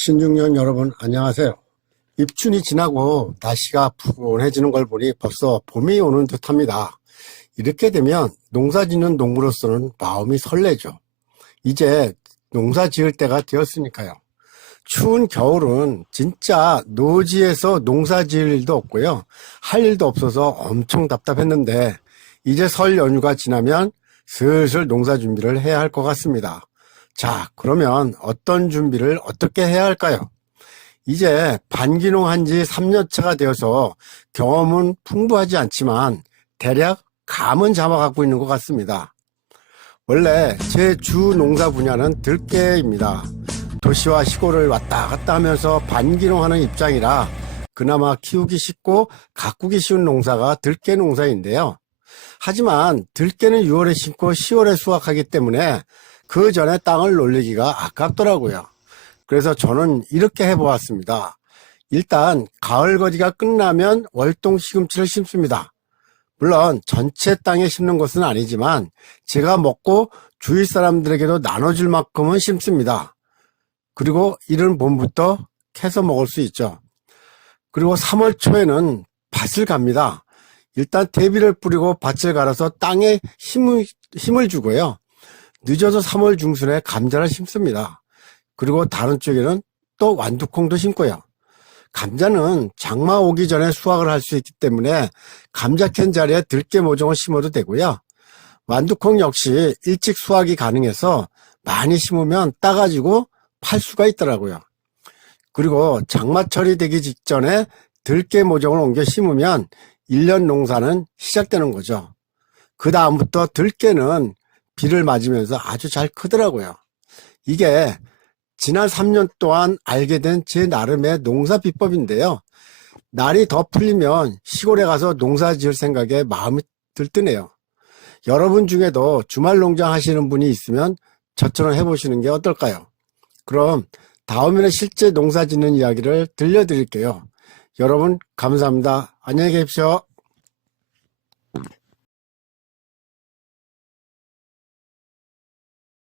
신중년 여러분 안녕하세요. 입춘이 지나고 날씨가 푸근해지는 걸 보니 벌써 봄이 오는 듯합니다. 이렇게 되면 농사 짓는 농부로서는 마음이 설레죠. 이제 농사 지을 때가 되었으니까요. 추운 겨울은 진짜 노지에서 농사 지을 일도 없고요. 할 일도 없어서 엄청 답답했는데 이제 설 연휴가 지나면 슬슬 농사 준비를 해야 할 것 같습니다. 자, 그러면 어떤 준비를 어떻게 해야 할까요? 이제 반기농 한 지 3년차가 되어서 경험은 풍부하지 않지만 대략 감은 잡아갖고 있는 것 같습니다. 원래 제 주 농사 분야는 들깨입니다. 도시와 시골을 왔다 갔다 하면서 반기농하는 입장이라 그나마 키우기 쉽고 가꾸기 쉬운 농사가 들깨 농사인데요. 하지만 들깨는 6월에 심고 10월에 수확하기 때문에 그 전에 땅을 놀리기가 아깝더라고요. 그래서 저는 이렇게 해보았습니다. 일단 가을 거지가 끝나면 월동 시금치를 심습니다. 물론 전체 땅에 심는 것은 아니지만 제가 먹고 주위 사람들에게도 나눠줄 만큼은 심습니다. 그리고 이른 봄부터 캐서 먹을 수 있죠. 그리고 3월 초에는 밭을 갑니다. 일단 대비를 뿌리고 밭을 갈아서 땅에 힘을, 힘을 주고요. 늦어서 3월 중순에 감자를 심습니다. 그리고 다른 쪽에는 또 완두콩도 심고요. 감자는 장마 오기 전에 수확을 할 수 있기 때문에 감자 캔 자리에 들깨 모종을 심어도 되고요. 완두콩 역시 일찍 수확이 가능해서 많이 심으면 따가지고 팔 수가 있더라고요. 그리고 장마철이 되기 직전에 들깨 모종을 옮겨 심으면 1년 농사는 시작되는 거죠. 그 다음부터 들깨는 비를 맞으면서 아주 잘 크더라고요. 이게 지난 3년 동안 알게 된 제 나름의 농사 비법인데요. 날이 더 풀리면 시골에 가서 농사 지을 생각에 마음이 들뜨네요. 여러분 중에도 주말 농장 하시는 분이 있으면 저처럼 해보시는 게 어떨까요? 그럼 다음에는 실제 농사 짓는 이야기를 들려드릴게요. 여러분 감사합니다. 안녕히 계십시오.